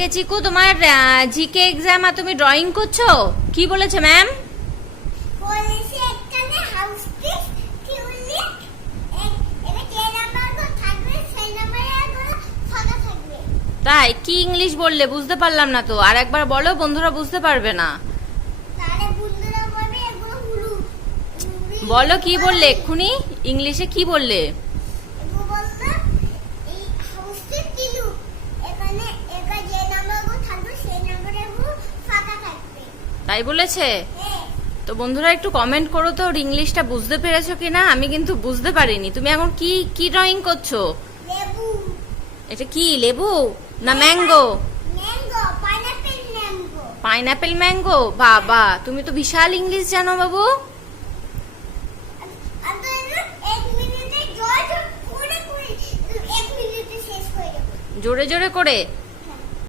চিকু তোমার GK exam আর তুমি drawing করছো কি বলেছে ম্যাম? বলেছে এখানে হাউস পিস টিউলিপ এবার যে নাম্বারগুলো থাকবে সেই নাম্বারগুলো ফাঁকা থাকবে। তাই কি ইংলিশ বললে বুঝতে পারলাম না তো, আর একবার বলো, বন্ধুরা বুঝতে পারবে না। তাহলে বন্ধুরা বলবে এগুলো হুলু। বলো কি বললে এক্ষুনি, ইংলিশে কি বললে? এগুলো বললো এই হাউস পিস টিউলিপ এখানে এবার যে নাম্বারগুলো থাকবে সেই নাম্বারগুলো ফাঁকা থাকবে। তাই বলেছে? হ্যাঁ। তো বন্ধুরা একটু কমেন্ট করো তো ওর ইংলিশটা বুঝতে পেরেছো কিনা, আমি কিন্তু বুঝতে পারিনি। তুমি এখন কি কি ড্রয়িং করছো? লেবু। এটা কি লেবু না mango? Mango pineapple mango. Pineapple mango, বাবা তুমি তো বিশাল ইংলিশ জানো বাবু। এক মিনিটে জয় করে এক মিনিটে শেষ হয়ে যাবে। জোরে জোরে করে